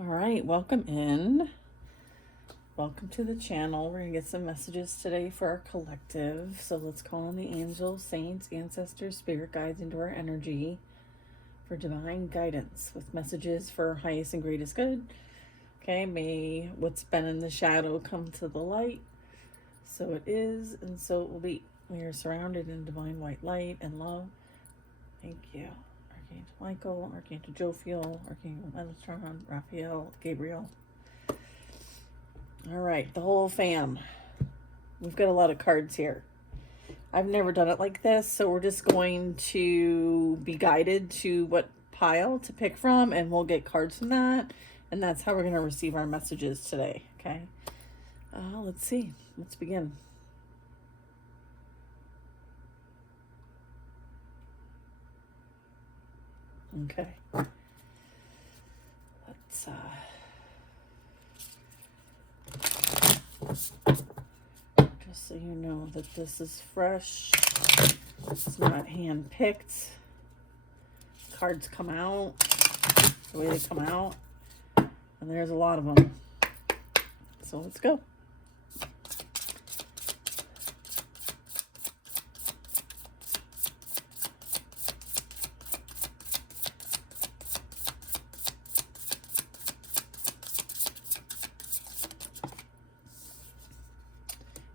All right, welcome in. Welcome to the channel. We're going to get some messages today for our collective. So let's call on the angels, saints, ancestors, spirit guides into our energy for divine guidance with messages for highest and greatest good. Okay, may what's been in the shadow come to the light. So it is, and so it will be. We are surrounded in divine white light and love. Thank you. Archangel Michael, Archangel Jophiel, Archangel Metatron, Raphael, Gabriel. All right, the whole fam. We've got a lot of cards here. I've never done it like this, so we're just going to be guided to what pile to pick from, and we'll get cards from that, and that's how we're going to receive our messages today, okay? Let's see. Let's begin. Okay. Let's just so you know that this is fresh. It's not hand picked. Cards come out the way they come out. And there's a lot of them. So let's go.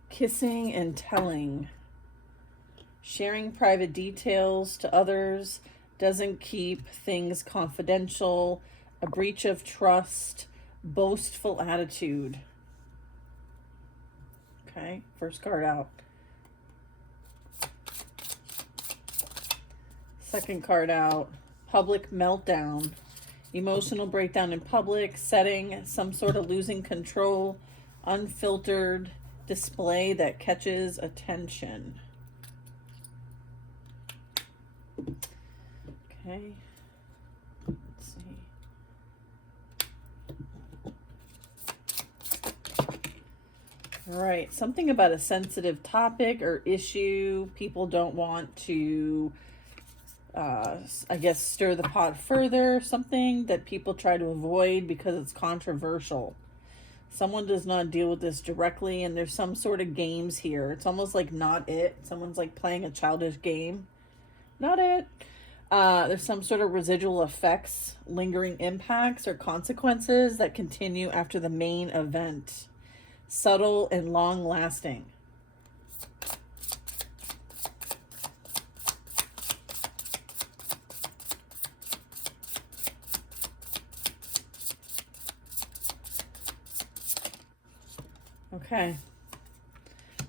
Kissing and telling. Sharing private details to others doesn't keep things confidential. A breach of trust. Boastful attitude. Okay, first card out. Second card out. Public meltdown. Emotional breakdown in public setting. Some sort of losing control. Unfiltered display that catches attention. Okay. Let's see. All right. Something about a sensitive topic or issue. People don't want to, I guess, stir the pot further. Something that people try to avoid because it's controversial. Someone does not deal with this directly, and there's some sort of games here. It's almost like not it. Someone's like playing a childish game. Not it. There's some sort of residual effects, lingering impacts, or consequences that continue after the main event. Subtle and long-lasting. Okay.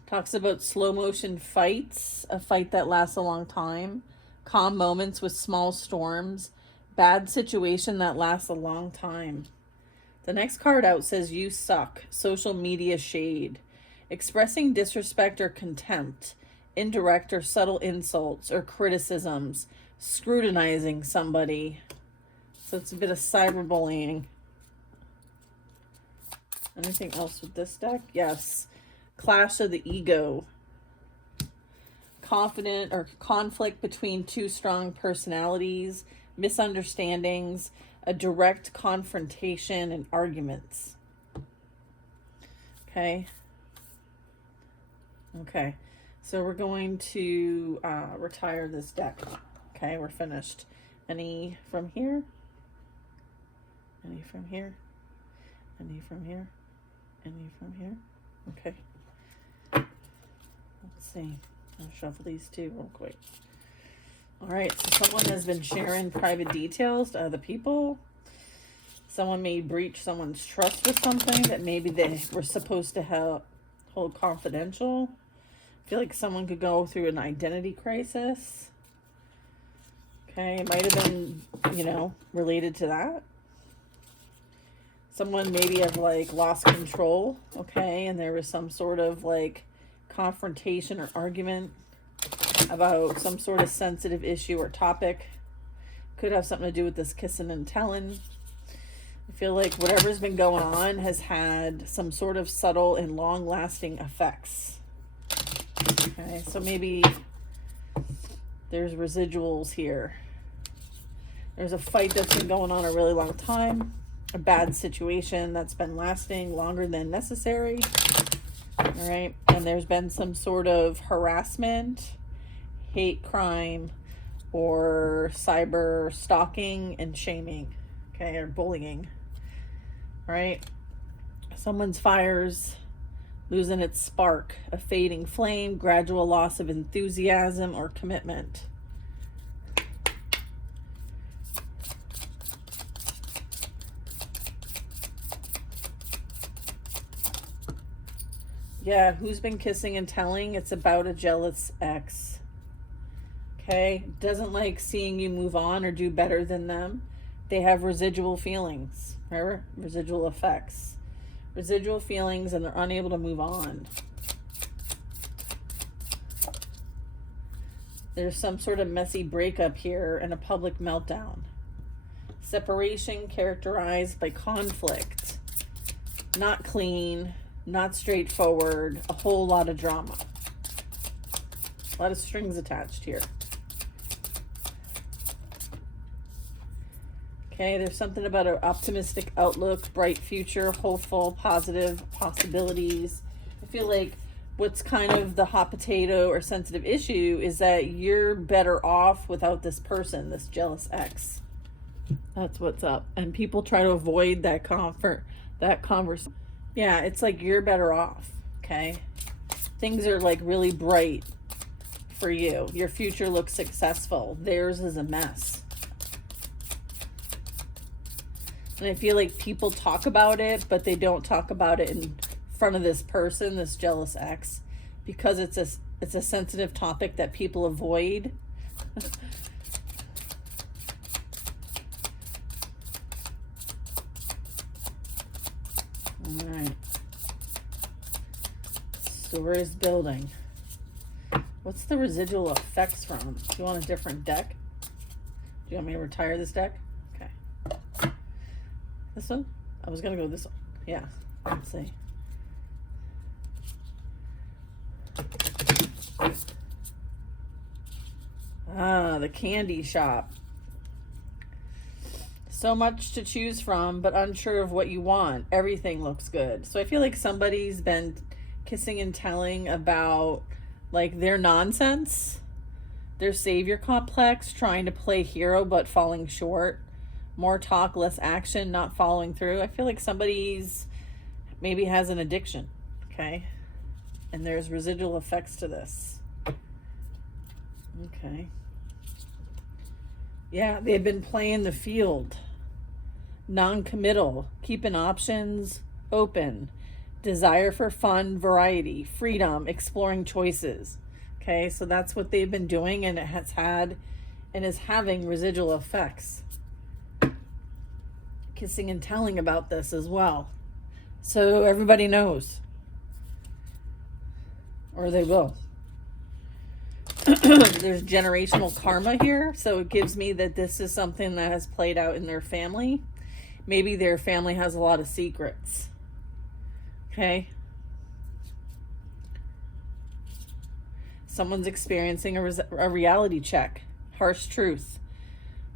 Talks about slow motion fights, a fight that lasts a long time, calm moments with small storms, bad situation that lasts a long time. The next card out says you suck, social media shade, expressing disrespect or contempt, indirect or subtle insults or criticisms, scrutinizing somebody. So it's a bit of cyberbullying. Anything else with this deck? Yes. Clash of the ego. Confident or conflict between two strong personalities. Misunderstandings. A direct confrontation and arguments. Okay. Okay. So we're going to retire this deck. Okay, we're finished. Any from here? Any from here? Any from here? Any from here? Okay. Let's see. I'll shuffle these two real quick. All right. So someone has been sharing private details to other people. Someone may breach someone's trust with something that maybe they were supposed to hold confidential. I feel like someone could go through an identity crisis. Okay. It might have been, related to that. Someone maybe have lost control, okay, and there was some sort of confrontation or argument about some sort of sensitive issue or topic. Could have something to do with this kissing and telling. I feel like whatever's been going on has had some sort of subtle and long-lasting effects. Okay, so maybe there's residuals here. There's a fight that's been going on a really long time. a bad situation that's been lasting longer than necessary. All right. And there's been some sort of harassment, hate crime, or cyber stalking and shaming. Okay. Or bullying. All right. Someone's fire's losing its spark, a fading flame, gradual loss of enthusiasm or commitment. Yeah, who's been kissing and telling? It's about a jealous ex. Okay, doesn't like seeing you move on or do better than them. They have residual feelings, remember? Residual effects. Residual feelings, and they're unable to move on. There's some sort of messy breakup here and a public meltdown. Separation characterized by conflict. Not clean, not straightforward, a whole lot of drama. A lot of strings attached here. Okay, there's something about an optimistic outlook, bright future, hopeful, positive possibilities. I feel like what's kind of the hot potato or sensitive issue is that you're better off without this person, this jealous ex. That's what's up. And people try to avoid that conversation. Yeah, it's like you're better off, okay? Things are like really bright for you. Your future looks successful. Theirs is a mess. And I feel like people talk about it, but they don't talk about it in front of this person, this jealous ex, because it's a sensitive topic that people avoid. All right. Story is building. What's the residual effects from? Do you want a different deck? Do you want me to retire this deck? Okay. This one? I was going to go this one. Yeah. Let's see. Ah, the candy shop. So much to choose from, but unsure of what you want. Everything looks good. So I feel like somebody's been kissing and telling about like their nonsense, their savior complex, trying to play hero but falling short. More talk, less action, not following through. I feel like somebody's maybe has an addiction, okay? And there's residual effects to this. Okay. Yeah, they've been playing the field. Non-committal, keeping options open. Desire for fun, variety, freedom, exploring choices. Okay, so that's what they've been doing, and it has had and is having residual effects. Kissing and telling about this as well. So everybody knows. Or they will. There's generational karma here. So it gives me that this is something that has played out in their family. Maybe their family has a lot of secrets. Okay. Someone's experiencing a reality check. Harsh truth.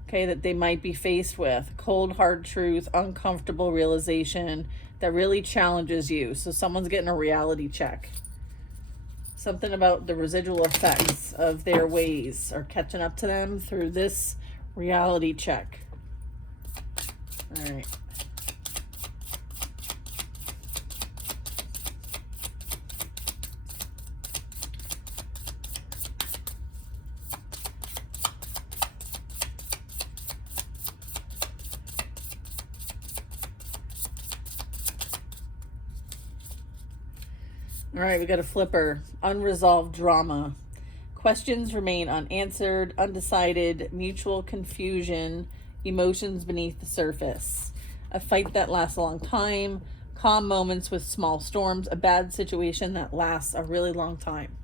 Okay, that they might be faced with. Cold, hard truth, uncomfortable realization that really challenges you. So someone's getting a reality check. Something about the residual effects of their ways are catching up to them through this reality check. All right. All right, we got a flipper. Unresolved drama. Questions remain unanswered, undecided, mutual confusion, emotions beneath the surface. A fight that lasts a long time, calm moments with small storms, a bad situation that lasts a really long time.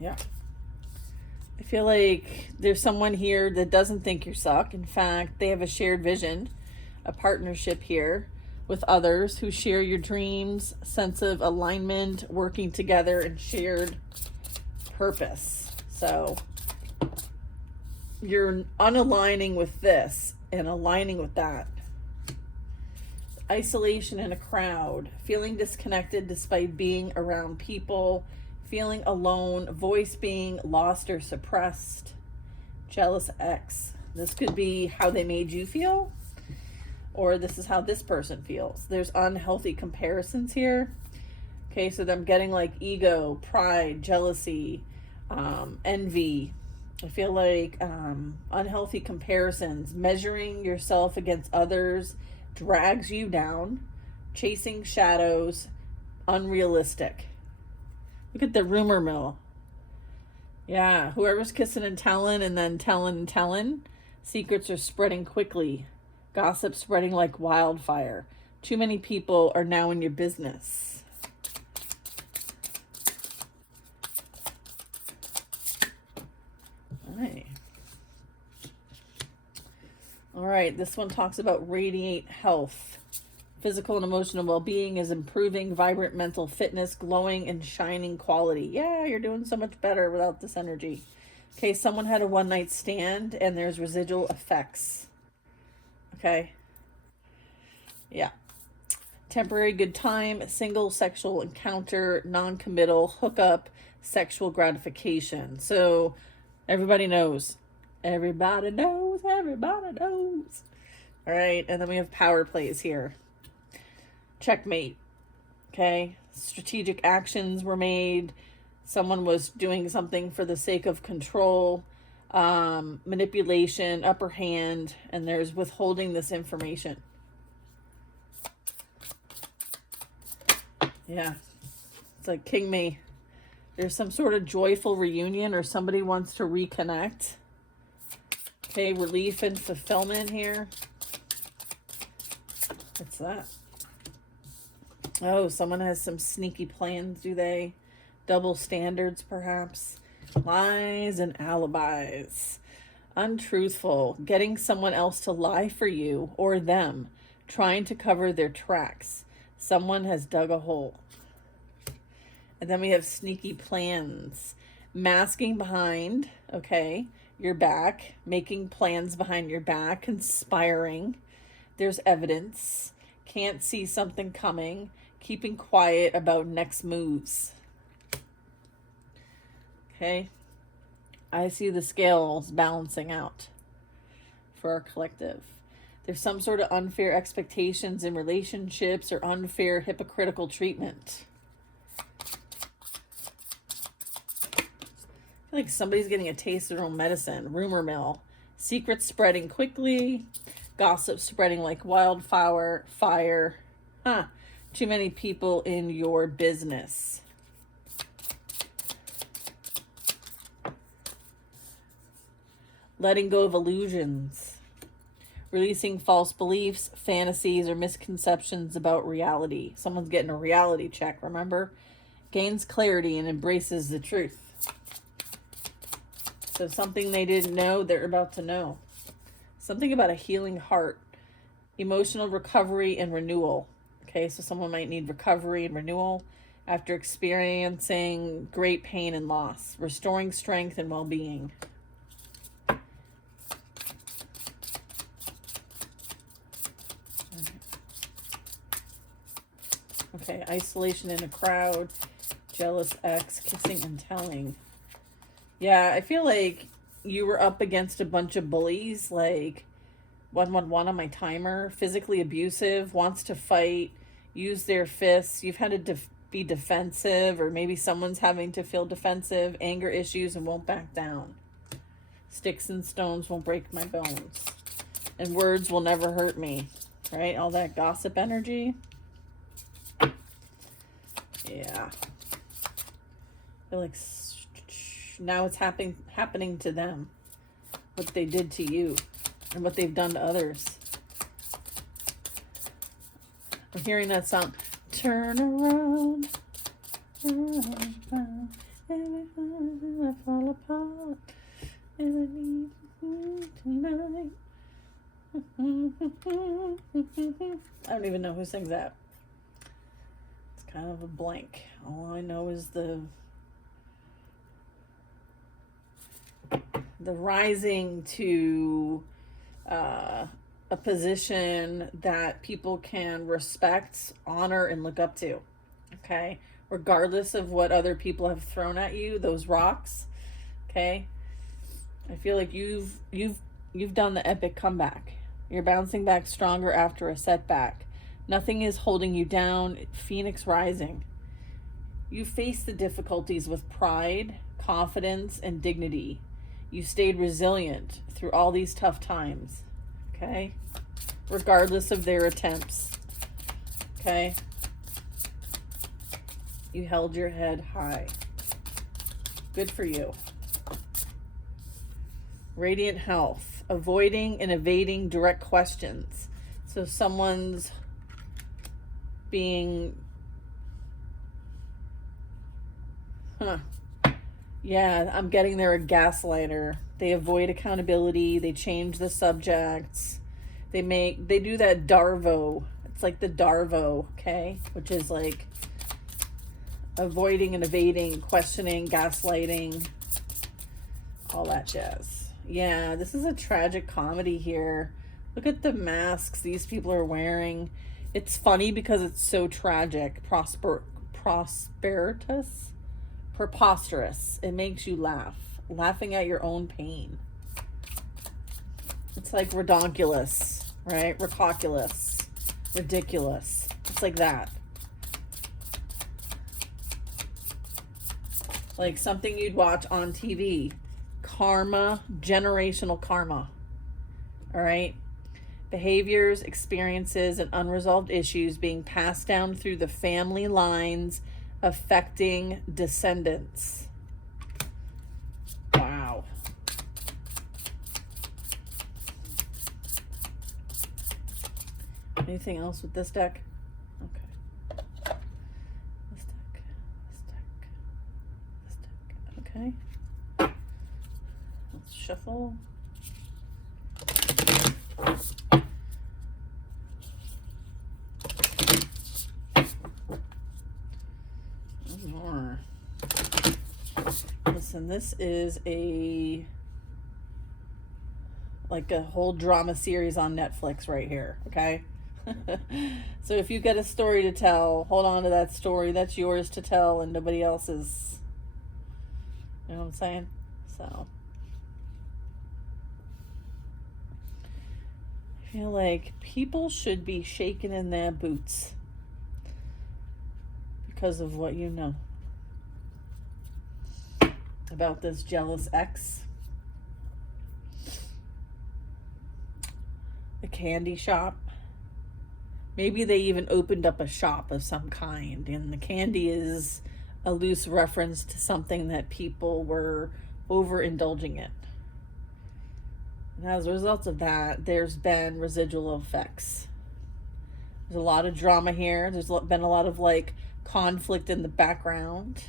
Yeah. I feel like there's someone here that doesn't think you suck. In fact, they have a shared vision, a partnership here with others who share your dreams, sense of alignment, working together, and shared purpose. So you're unaligning with this and aligning with that. Isolation in a crowd, feeling disconnected despite being around people, feeling alone, voice being lost or suppressed. Jealous ex. This could be how they made you feel, or this is how this person feels. There's unhealthy comparisons here. Okay, so them getting like ego, pride, jealousy, envy. I feel like unhealthy comparisons, measuring yourself against others, drags you down, chasing shadows, unrealistic. Look at the rumor mill. Yeah, whoever's kissing and telling and then telling and telling, secrets are spreading quickly. Gossip spreading like wildfire. Too many people are now in your business. All right. All right, this one talks about radiate health. Physical and emotional well-being is improving, vibrant mental fitness, glowing and shining quality. Yeah, you're doing so much better without this energy. Okay, someone had a one-night stand and there's residual effects. Okay. Yeah. Temporary good time, single sexual encounter, non-committal, hookup, sexual gratification. So everybody knows. Everybody knows. Everybody knows. All right, and then we have power plays here. Checkmate. Okay, strategic actions were made. Someone was doing something for the sake of control, manipulation, upper hand, and there's withholding this information. Yeah, it's like King Me. There's some sort of joyful reunion or somebody wants to reconnect. Okay, relief and fulfillment here. What's that? Oh, someone has some sneaky plans, do they? Double standards, perhaps. Lies and alibis. Untruthful. Getting someone else to lie for you or them. Trying to cover their tracks. Someone has dug a hole. And then we have sneaky plans. Masking behind, okay, your back. Making plans behind your back. Conspiring. There's evidence. Can't see something coming. Keeping quiet about next moves. Okay. I see the scales balancing out for our collective. There's some sort of unfair expectations in relationships or unfair hypocritical treatment. I feel like somebody's getting a taste of their own medicine. Rumor mill. Secrets spreading quickly. Gossip spreading like wildfire. Fire. Too many people in your business. Letting go of illusions. Releasing false beliefs, fantasies, or misconceptions about reality. Someone's getting a reality check, remember? Gains clarity and embraces the truth. So something they didn't know, they're about to know. Something about a healing heart. Emotional recovery and renewal. Okay, so someone might need recovery and renewal after experiencing great pain and loss. Restoring strength and well-being. Okay, isolation in a crowd. Jealous ex, kissing and telling. Yeah, I feel like you were up against a bunch of bullies, like 111 on my timer, physically abusive, wants to fight, use their fists. You've had to be defensive, or maybe someone's having to feel defensive, anger issues, and won't back down. Sticks and stones won't break my bones. And words will never hurt me, right? All that gossip energy. Yeah. I feel like now it's happening to them. What they did to you and what they've done to others. I'm hearing that song. Turn around. I fall apart. And I need you tonight. I don't even know who sings that. It's kind of a blank. All I know is the rising to a position that people can respect, honor, and look up to. Okay? Regardless of what other people have thrown at you, those rocks. Okay? I feel like you've done the epic comeback. You're bouncing back stronger after a setback. Nothing is holding you down. Phoenix rising. You faced the difficulties with pride, confidence, and dignity. You stayed resilient through all these tough times. Okay? Regardless of their attempts. Okay? You held your head high. Good for you. Radiant health. Avoiding and evading direct questions. So someone's being... Yeah, I'm getting there a gaslighter. They avoid accountability. They change the subjects. They do that Darvo. It's like the Darvo, okay? Which is like avoiding and evading, questioning, gaslighting, all that jazz. Yeah, this is a tragic comedy here. Look at the masks these people are wearing. It's funny because it's so tragic. Preposterous. It makes you laugh. Laughing at your own pain. It's like redonkulous, right? Ridiculous. Ridiculous. It's like that. Like something you'd watch on TV. Karma, generational karma. All right? Behaviors, experiences, and unresolved issues being passed down through the family lines, affecting descendants. Wow. Anything else with this deck? Okay. This deck. Okay. Let's shuffle. More. Listen, this is like a whole drama series on Netflix right here, okay? So if you get a story to tell, hold on to that story. That's yours to tell and nobody else's. You know what I'm saying? So I feel like people should be shaking in their boots because of what you know about this jealous ex. A candy shop. Maybe they even opened up a shop of some kind, and the candy is a loose reference to something that people were overindulging in. And as a result of that, there's been residual effects. There's a lot of drama here. There's been a lot of like conflict in the background.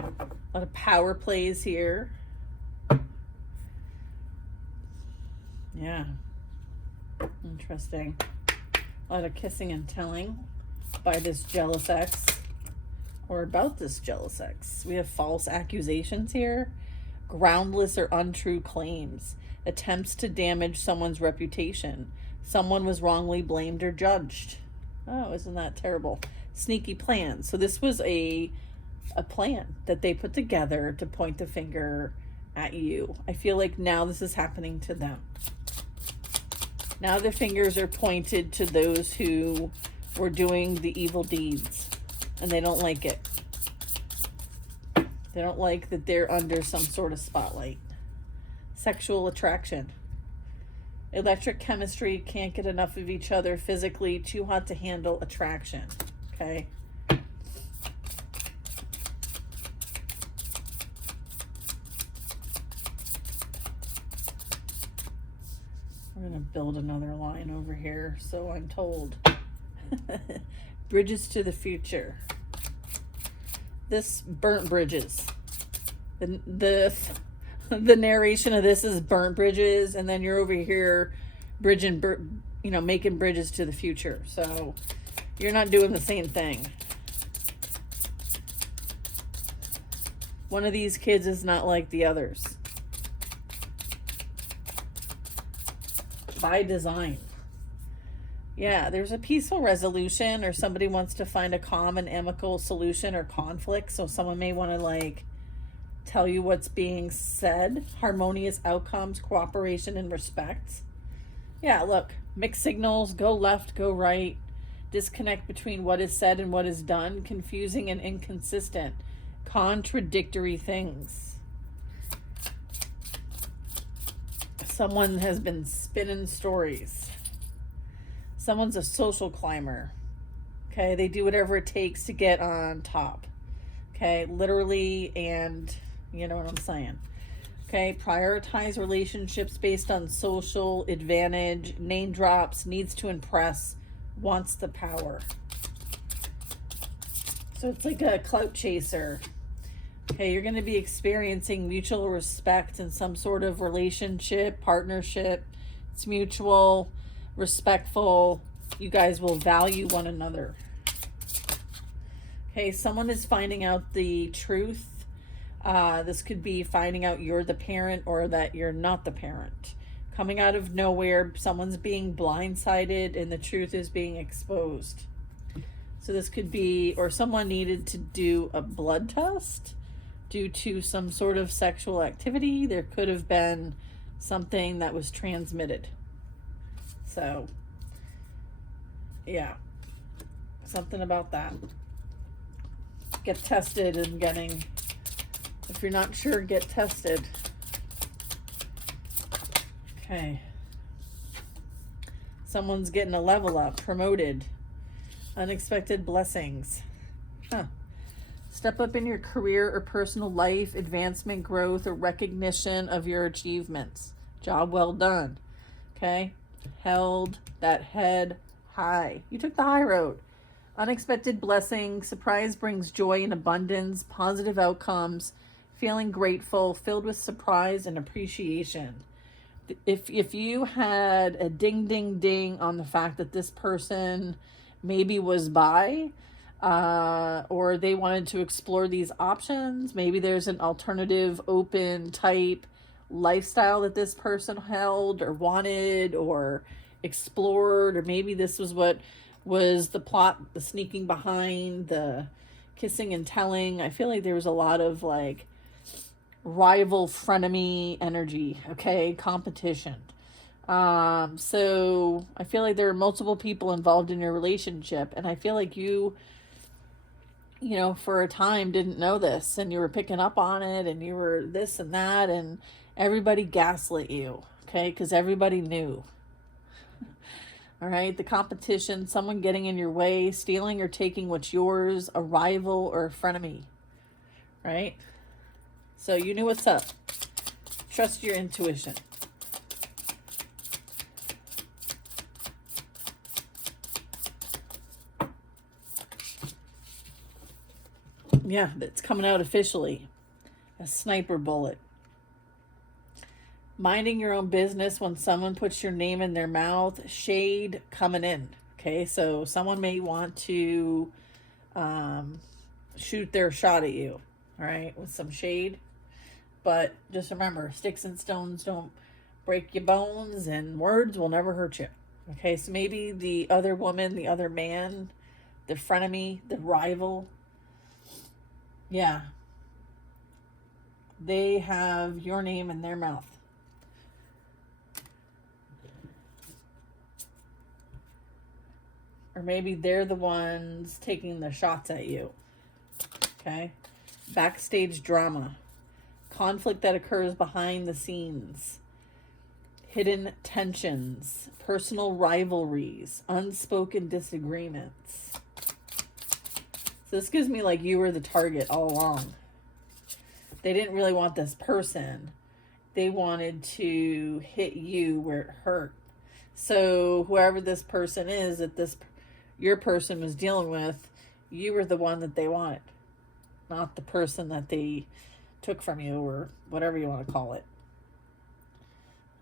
A lot of power plays here. Yeah. Interesting. A lot of kissing and telling by this jealous ex, or about this jealous ex. We have false accusations here, groundless or untrue claims, attempts to damage someone's reputation. Someone was wrongly blamed or judged. Oh, isn't that terrible? Sneaky plans. So this was a plan that they put together to point the finger at you. I feel like now this is happening to them. Now their fingers are pointed to those who were doing the evil deeds, and they don't like it. They don't like that they're under some sort of spotlight. Sexual attraction. Electric chemistry, can't get enough of each other physically, too hot to handle attraction. Okay? We're going to build another line over here, so I'm told. Bridges to the future. This burnt bridges. The narration of this is burnt bridges, and then you're over here making bridges to the future. So you're not doing the same thing. One of these kids is not like the others. By design. Yeah, there's a peaceful resolution, or somebody wants to find a calm and amicable solution or conflict. So someone may want to like tell you what's being said. Harmonious outcomes, cooperation, and respect. Yeah, look, mixed signals, go left, go right, disconnect between what is said and what is done, confusing and inconsistent, contradictory things. Someone has been spinning stories. Someone's a social climber. Okay, they do whatever it takes to get on top. Okay, literally, and you know what I'm saying. Okay, prioritize relationships based on social advantage, name drops, needs to impress, wants the power. So it's like a clout chaser. Okay, you're going to be experiencing mutual respect in some sort of relationship, partnership. It's mutual, respectful. You guys will value one another. Okay, someone is finding out the truth. This could be finding out you're the parent or that you're not the parent. Coming out of nowhere, someone's being blindsided and the truth is being exposed. So this could be, or someone needed to do a blood test due to some sort of sexual activity. There could have been something that was transmitted. So, yeah, something about that. Get tested and getting, if you're not sure, get tested. Okay. Someone's getting a level up, promoted. Unexpected blessings. Step up in your career or personal life, advancement, growth, or recognition of your achievements. Job well done. Okay? Held that head high. You took the high road. Unexpected blessing. Surprise brings joy and abundance, positive outcomes, feeling grateful, filled with surprise and appreciation. If you had a ding, ding, ding on the fact that this person maybe was bi, or they wanted to explore these options, maybe there's an alternative, open type lifestyle that this person held or wanted or explored, or maybe this was what was the plot, the sneaking behind, the kissing and telling. I feel like there was a lot of like rival frenemy energy, okay, competition. So I feel like there are multiple people involved in your relationship, and I feel like you know, for a time didn't know this, and you were picking up on it, and you were this and that, and everybody gaslit you, okay, because everybody knew. All right, the competition, someone getting in your way, stealing or taking what's yours, a rival or a frenemy, right? So you knew what's up. Trust your intuition. Yeah, it's coming out officially. A sniper bullet. Minding your own business when someone puts your name in their mouth. Shade coming in. Okay, so someone may want to shoot their shot at you. All right, with some shade. But just remember, sticks and stones don't break your bones, and words will never hurt you. Okay, so maybe the other woman, the other man, the frenemy, the rival, yeah, they have your name in their mouth. Or maybe they're the ones taking the shots at you. Okay? Backstage drama. Conflict that occurs behind the scenes. Hidden tensions. Personal rivalries. Unspoken disagreements. So this gives me like you were the target all along. They didn't really want this person. They wanted to hit you where it hurt. So whoever this person is that your person was dealing with, you were the one that they wanted, not the person that they took from you, or whatever you want to call it.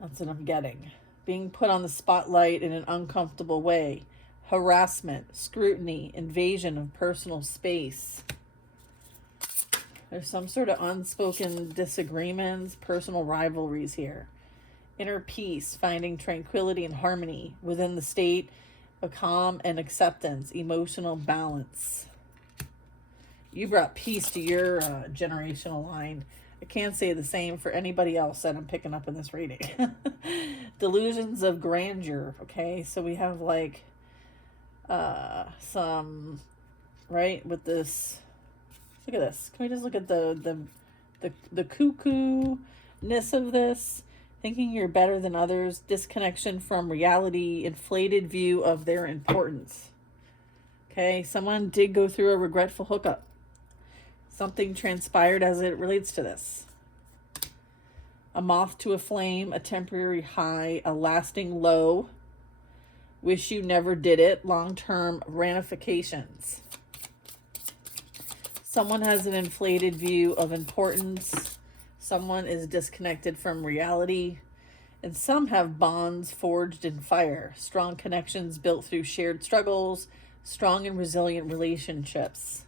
That's what I'm getting. Being put on the spotlight in an uncomfortable way. Harassment, scrutiny, invasion of personal space. There's some sort of unspoken disagreements, personal rivalries here. Inner peace, finding tranquility and harmony within the state a calm and acceptance, emotional balance. You brought peace to your generational line. I can't say the same for anybody else that I'm picking up in this reading. Delusions of grandeur. Okay, so we have like some, right, with this. Look at this. Can we just look at the cuckoo-ness of this? Thinking you're better than others, disconnection from reality, inflated view of their importance. Okay, someone did go through a regretful hookup. Something transpired as it relates to this. A moth to a flame, a temporary high, a lasting low. Wish you never did it, long-term ramifications. Someone has an inflated view of importance. Someone is disconnected from reality. And some have bonds forged in fire. Strong connections built through shared struggles. Strong and resilient relationships.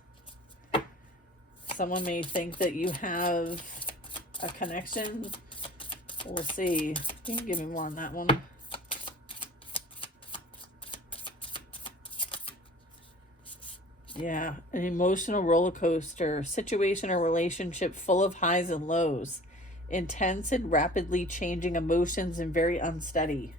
Someone may think that you have a connection. We'll see. You can give me more on that one. Yeah, an emotional roller coaster, situation or relationship full of highs and lows, intense and rapidly changing emotions and very unsteady.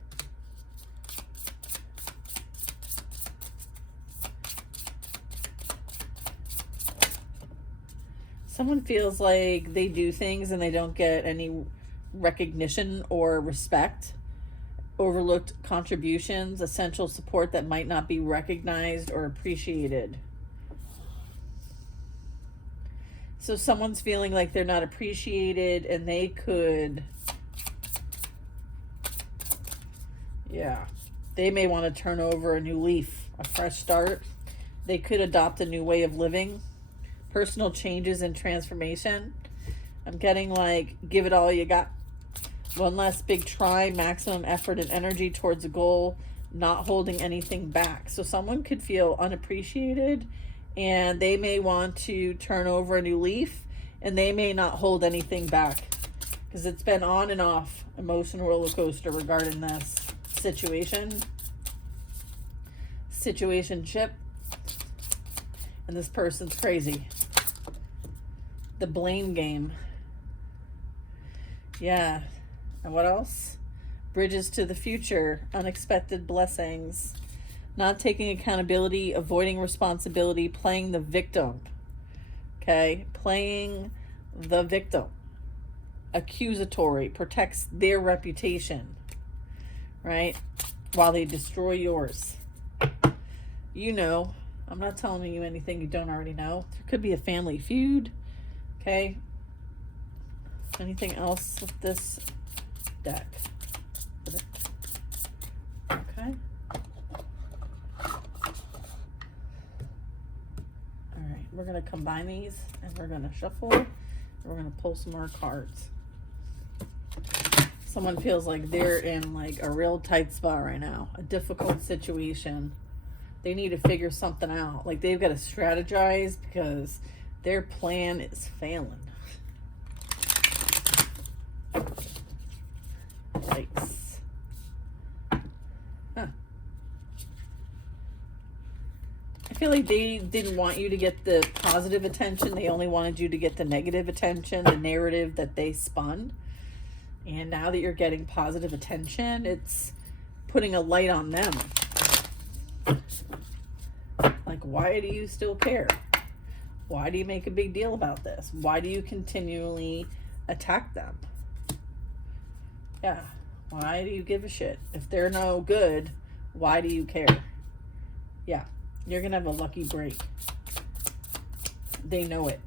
Someone feels like they do things and they don't get any recognition or respect. Overlooked contributions, essential support that might not be recognized or appreciated. So someone's feeling like they're not appreciated and they could, they may want to turn over a new leaf, a fresh start. They could adopt a new way of living, personal changes and transformation. I'm getting like, give it all you got. One last big try, maximum effort and energy towards a goal, not holding anything back. So someone could feel unappreciated and they may want to turn over a new leaf and they may not hold anything back because it's been on and off emotional roller coaster regarding this situationship, and this person's crazy. The blame game. Yeah. And what else? Bridges to the future, unexpected blessings. Not taking accountability, avoiding responsibility, playing the victim. Okay? Playing the victim. Accusatory, protects their reputation. Right? While they destroy yours. You know, I'm not telling you anything you don't already know. There could be a family feud. Okay? Anything else with this deck? Okay. We're going to combine these and we're going to shuffle and we're going to pull some more cards. Someone feels like they're in like a real tight spot right now, a difficult situation. They need to figure something out. Like they've got to strategize because their plan is failing. Yikes. I feel like they didn't want you to get the positive attention. They only wanted you to get the negative attention, the narrative that they spun. And now that you're getting positive attention, it's putting a light on them. Like, why do you still care? Why do you make a big deal about this? Why do you continually attack them? Yeah. Why do you give a shit? If they're no good, why do you care? Yeah. You're going to have a lucky break. They know it.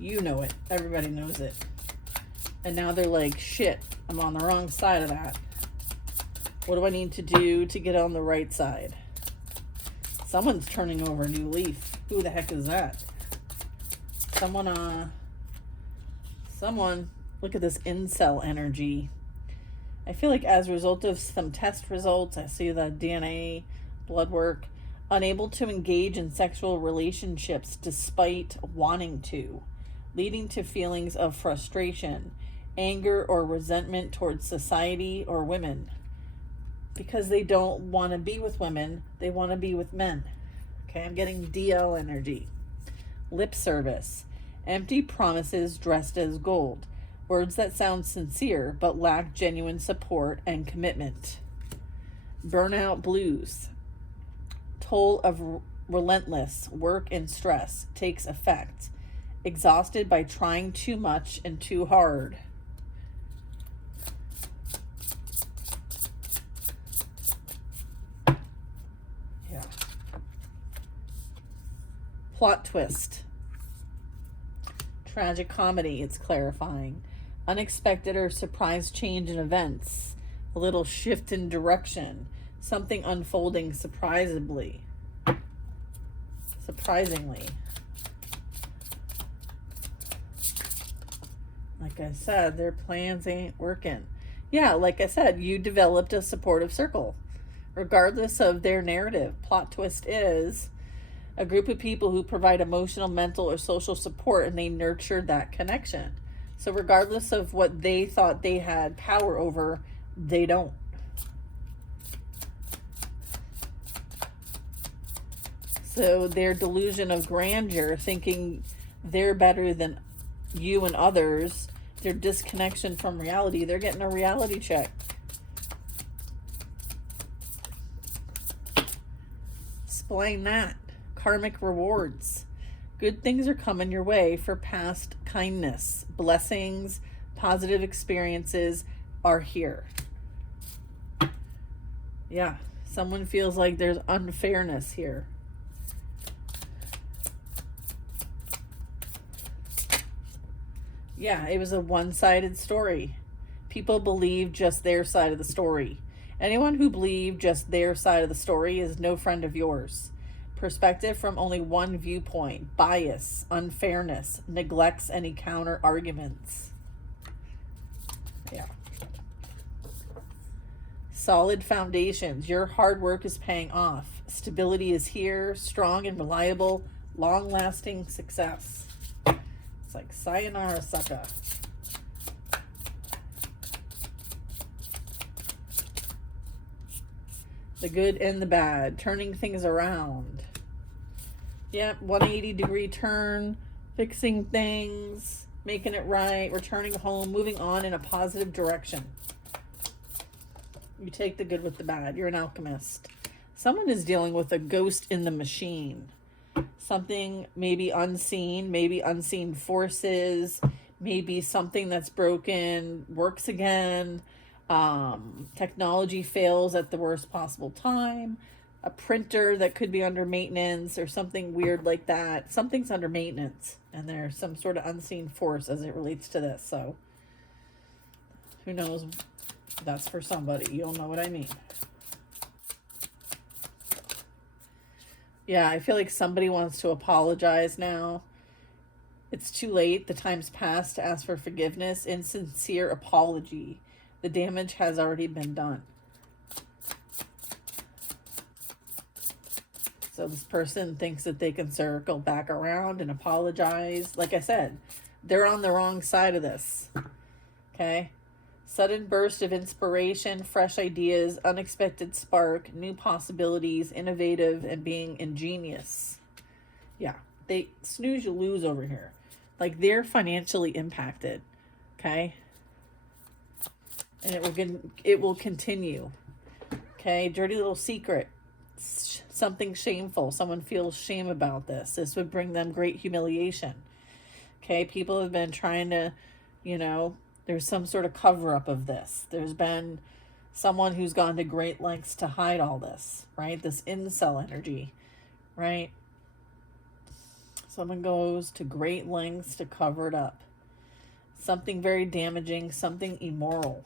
You know it. Everybody knows it. And now they're like, shit, I'm on the wrong side of that. What do I need to do to get on the right side? Someone's turning over a new leaf. Who the heck is that? Someone, look at this incel energy. I feel like as a result of some test results, I see the DNA, blood work, unable to engage in sexual relationships despite wanting to, leading to feelings of frustration, anger or resentment towards society or women. because they don't want to be with women. They want to be with men. Okay, I'm getting DL energy. Lip service. Empty promises dressed as gold. Words that sound sincere but lack genuine support and commitment. Burnout blues. Toll of relentless work and stress takes effect. Exhausted by trying too much and too hard. Yeah. Plot twist. Tragic comedy, it's clarifying. Unexpected or surprise change in events. A little shift in direction. Something unfolding surprisingly. Like I said, their plans ain't working. Yeah, like I said, you developed a supportive circle. Regardless of their narrative, plot twist is a group of people who provide emotional, mental, or social support, and they nurture that connection. So regardless of what they thought they had power over, they don't. So their delusion of grandeur, thinking they're better than you and others, their disconnection from reality, they're getting a reality check. Explain that. Karmic rewards. Good things are coming your way for past kindness. Blessings, positive experiences are here. Yeah, someone feels like there's unfairness here. Yeah, it was a one-sided story. People believe just their side of the story. Anyone who believes just their side of the story is no friend of yours. Perspective from only one viewpoint, bias, unfairness, neglects any counter arguments. Yeah. Solid foundations. Your hard work is paying off. Stability is here, strong and reliable, long-lasting success. It's like sayonara, sucker. The good and the bad, turning things around. Yep, 180-degree turn, fixing things, making it right, returning home, moving on in a positive direction. You take the good with the bad. You're an alchemist. Someone is dealing with a ghost in the machine. Something maybe unseen forces, maybe something that's broken works again. Technology fails at the worst possible time. A printer that could be under maintenance or something weird like that. Something's under maintenance and there's some sort of unseen force as it relates to this. So who knows? That's for somebody. You'll know what I mean. Yeah, I feel like somebody wants to apologize now. It's too late. The time's passed to ask for forgiveness. Insincere apology. The damage has already been done. So this person thinks that they can circle back around and apologize. Like I said, they're on the wrong side of this. Okay? Sudden burst of inspiration, fresh ideas, unexpected spark, new possibilities, innovative, and being ingenious. Yeah, they snooze, you lose over here. Like they're financially impacted. Okay? And it will continue. Okay? Dirty little secret. Something shameful. Someone feels shame about this. This would bring them great humiliation. Okay? People have been trying to, there's some sort of cover-up of this. There's been someone who's gone to great lengths to hide all this, right? This incel energy, right? Someone goes to great lengths to cover it up. Something very damaging, something immoral.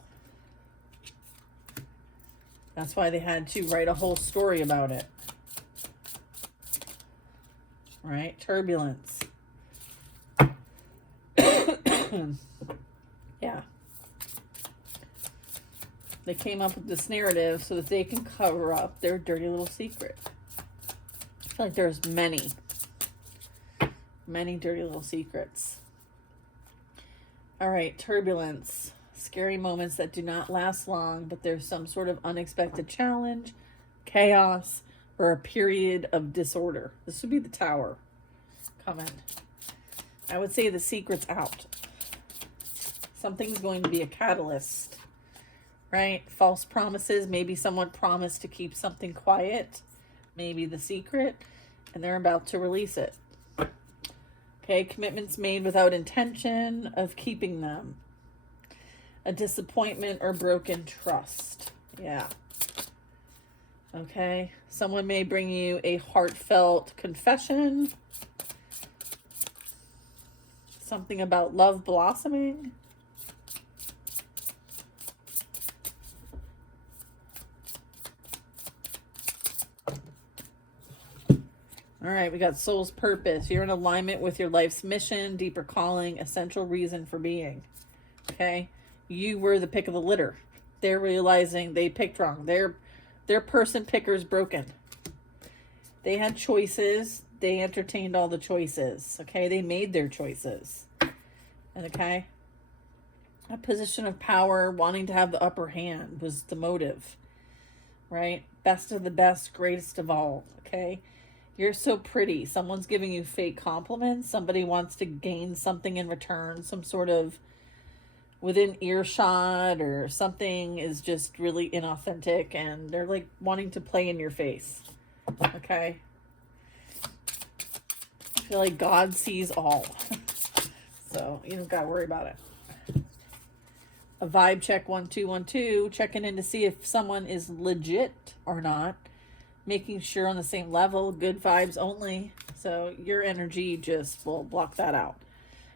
That's why they had to write a whole story about it. Right? Turbulence. Yeah. They came up with this narrative so that they can cover up their dirty little secret. I feel like there's many dirty little secrets. All right, turbulence. scary moments that do not last long, but there's some sort of unexpected challenge, chaos, or a period of disorder. This would be the Tower coming. I would say the secret's out. Something's going to be a catalyst, right? False promises. Maybe someone promised to keep something quiet. Maybe the secret, and they're about to release it. Okay, commitments made without intention of keeping them. A disappointment or broken trust. Yeah. Okay, someone may bring you a heartfelt confession. Something about love blossoming. All right, we got soul's purpose. You're in alignment with your life's mission, deeper calling, essential reason for being. Okay? You were the pick of the litter. They're realizing they picked wrong. Their person picker's broken. They had choices. They entertained all the choices. Okay? They made their choices. Okay? A position of power, wanting to have the upper hand was the motive. Right? Best of the best, greatest of all. Okay? You're so pretty. Someone's giving you fake compliments. Somebody wants to gain something in return. Some sort of within earshot or something is just really inauthentic. And they're like wanting to play in your face. Okay? I feel like God sees all. So you don't got to worry about it. A vibe check 1212. Checking in to see if someone is legit or not. Making sure on the same level, good vibes only. So your energy just will block that out.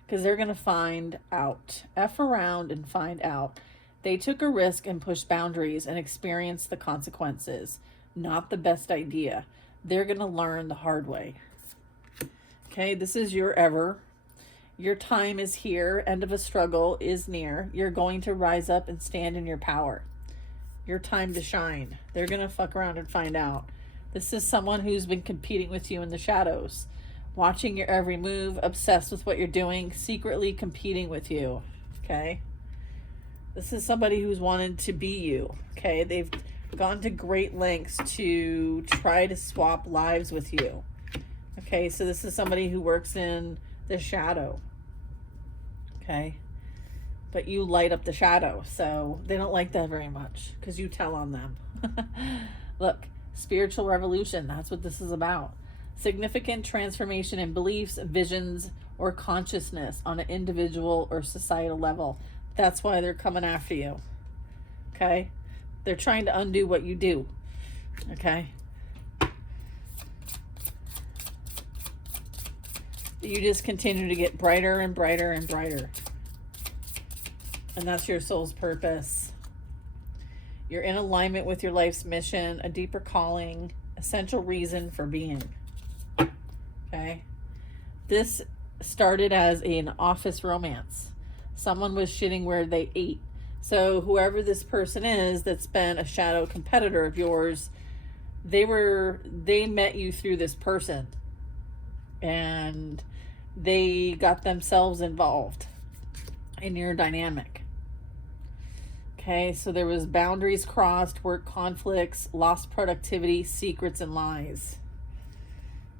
Because they're going to find out. F around and find out. They took a risk and pushed boundaries and experienced the consequences. Not the best idea. They're going to learn the hard way. Okay, this is your ever. Your time is here. End of a struggle is near. You're going to rise up and stand in your power. Your time to shine. They're going to fuck around and find out. This is someone who's been competing with you in the shadows, watching your every move, obsessed with what you're doing, secretly competing with you, okay? This is somebody who's wanted to be you, okay? They've gone to great lengths to try to swap lives with you, okay? So this is somebody who works in the shadow, okay? But you light up the shadow, so they don't like that very much because you tell on them. Look. Spiritual revolution, that's what this is about. Significant transformation in beliefs, visions, or consciousness on an individual or societal level. That's why they're coming after you. Okay? They're trying to undo what you do. Okay? You just continue to get brighter and brighter and brighter. And that's your soul's purpose. You're in alignment with your life's mission, a deeper calling, essential reason for being. Okay? This started as an office romance. Someone was shitting where they ate. So whoever this person is that's been a shadow competitor of yours, they met you through this person. And they got themselves involved in your dynamic. Okay, so there was boundaries crossed, work conflicts, lost productivity, secrets, and lies.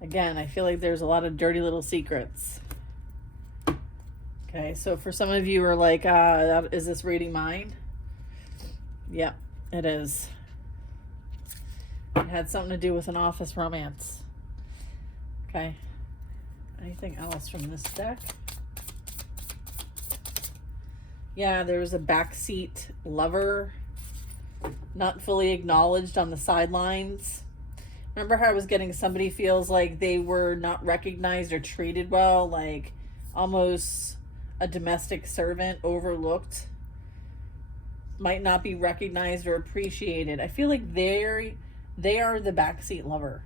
Again, I feel like there's a lot of dirty little secrets. Okay, so for some of you are like, is this reading mine? Yep, it is. It had something to do with an office romance. Okay. Anything else from this deck? Yeah, there was a backseat lover, not fully acknowledged on the sidelines. Remember how I was getting somebody feels like they were not recognized or treated well, like almost a domestic servant, overlooked, might not be recognized or appreciated. I feel like they are the backseat lover.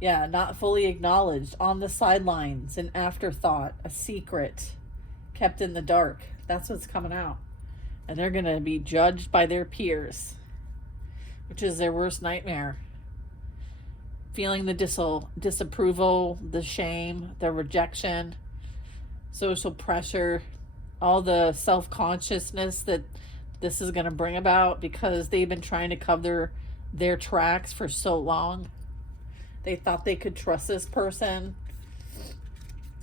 Yeah, not fully acknowledged, on the sidelines, an afterthought, a secret, kept in the dark. That's what's coming out. And they're going to be judged by their peers, which is their worst nightmare. Feeling the disapproval, the shame, the rejection, social pressure, all the self-consciousness that this is going to bring about, because they've been trying to cover their tracks for so long. They thought they could trust this person.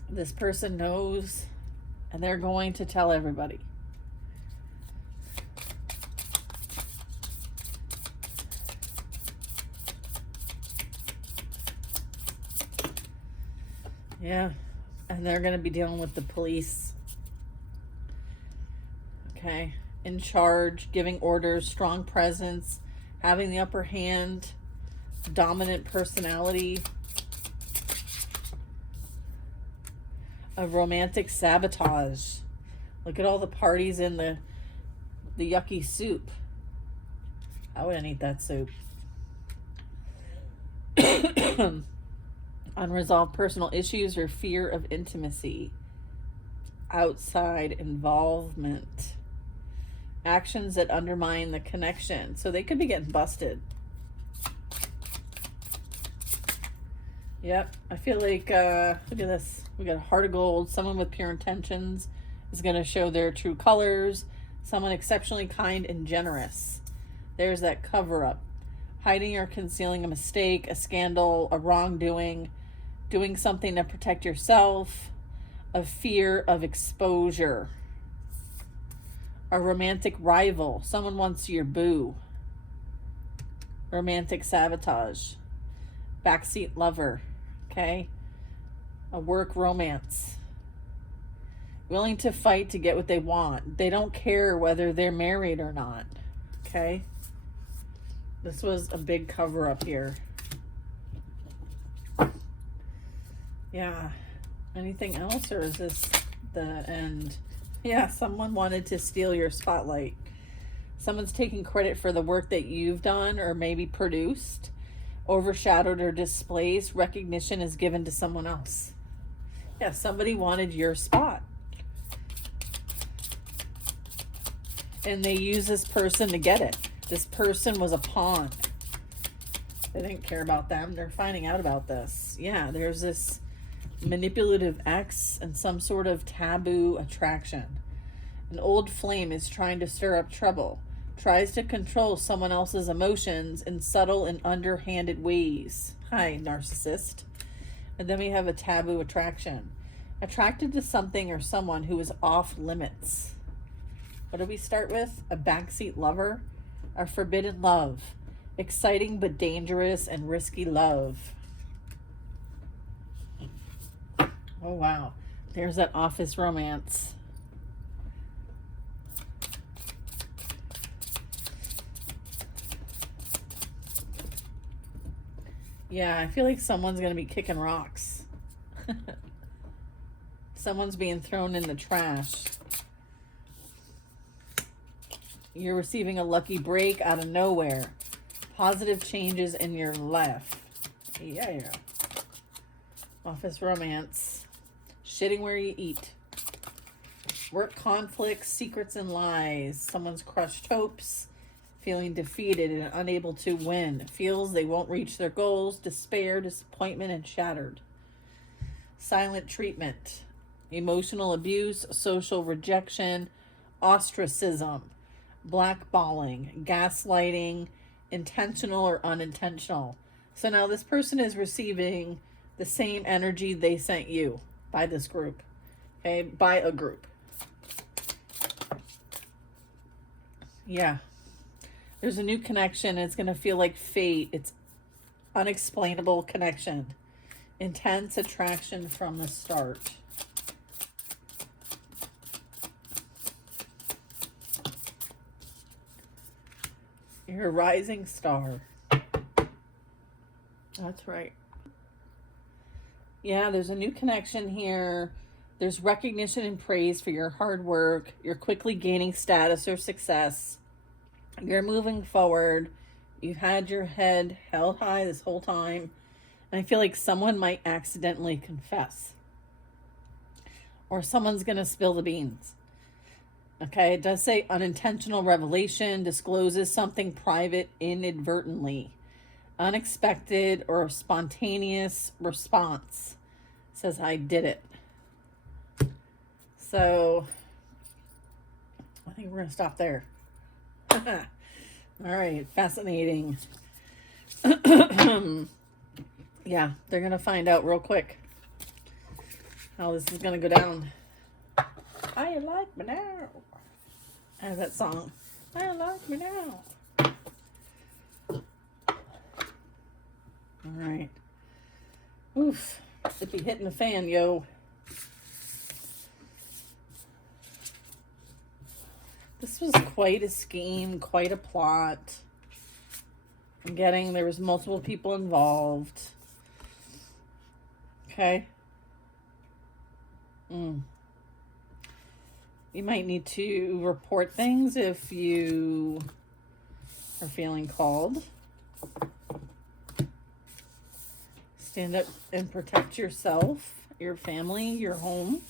This person knows, and they're going to tell everybody. Yeah, and they're going to be dealing with the police. Okay, in charge, giving orders, strong presence, having the upper hand, dominant personality, a romantic sabotage. Look at all the parties in the yucky soup. I wouldn't eat that soup. Unresolved personal issues or fear of intimacy. Outside involvement. Actions that undermine the connection. So they could be getting busted. Yep. I feel like, look at this. We got a heart of gold. Someone with pure intentions is going to show their true colors. Someone exceptionally kind and generous. There's that cover up. Hiding or concealing a mistake, a scandal, a wrongdoing, doing something to protect yourself, a fear of exposure. A romantic rival. Someone wants your boo. Romantic sabotage. Backseat lover. Okay? A work romance. Willing to fight to get what they want. They don't care whether they're married or not. Okay? This was a big cover up here. Yeah. Anything else, or is this the end? Yeah, someone wanted to steal your spotlight. Someone's taking credit for the work that you've done or maybe produced. Overshadowed or displaced. Recognition is given to someone else. Yeah, somebody wanted your spot. And they use this person to get it. This person was a pawn. They didn't care about them. They're finding out about this. Yeah, there's this manipulative ex and some sort of taboo attraction. An old flame is trying to stir up trouble. Tries to control someone else's emotions in subtle and underhanded ways. Hi, narcissist. And then we have a taboo attraction. Attracted to something or someone who is off limits. What do we start with? A backseat lover. A forbidden love. Exciting but dangerous and risky love. Oh, wow. There's that office romance. Yeah, I feel like someone's going to be kicking rocks. Someone's being thrown in the trash. You're receiving a lucky break out of nowhere. Positive changes in your life. Yeah. Office romance. Shitting where you eat. Work conflicts, secrets and lies. Someone's crushed hopes. Feeling defeated and unable to win. Feels they won't reach their goals. Despair, disappointment, and shattered. Silent treatment. Emotional abuse, social rejection, ostracism, blackballing, gaslighting, intentional or unintentional. So now this person is receiving the same energy they sent you by this group. Okay, by a group. Yeah. There's a new connection. It's going to feel like fate. It's unexplainable connection. Intense attraction from the start. You're a rising star. That's right. Yeah, there's a new connection here. There's recognition and praise for your hard work. You're quickly gaining status or success. You're moving forward. You've had your head held high this whole time. And I feel like someone might accidentally confess. Or someone's going to spill the beans. Okay, it does say unintentional revelation, discloses something private inadvertently. Unexpected or spontaneous response. Says, I did it. So, I think we're going to stop there. All right, fascinating. Yeah, they're going to find out real quick how this is going to go down. I like me now. I have that song. I like me now. All right. Oof. It be hitting the fan, yo. This was quite a scheme, quite a plot. I'm getting there was multiple people involved. Okay. You might need to report things if you are feeling called. Stand up and protect yourself, your family, your home.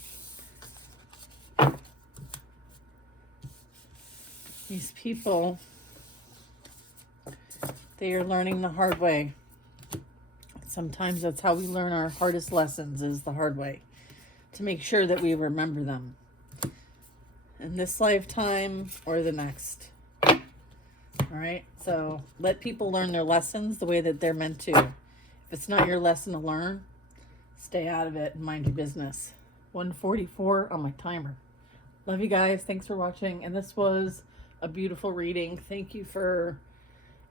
These people, they are learning the hard way. Sometimes that's how we learn our hardest lessons, is the hard way, to make sure that we remember them in this lifetime or the next. All right, so let people learn their lessons the way that they're meant to. If it's not your lesson to learn, stay out of it and mind your business. 1:44 on my timer. Love you guys. Thanks for watching. And this was a beautiful reading. Thank you for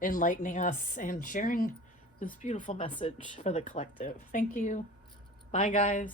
enlightening us and sharing this beautiful message for the collective. Thank you. Bye, guys.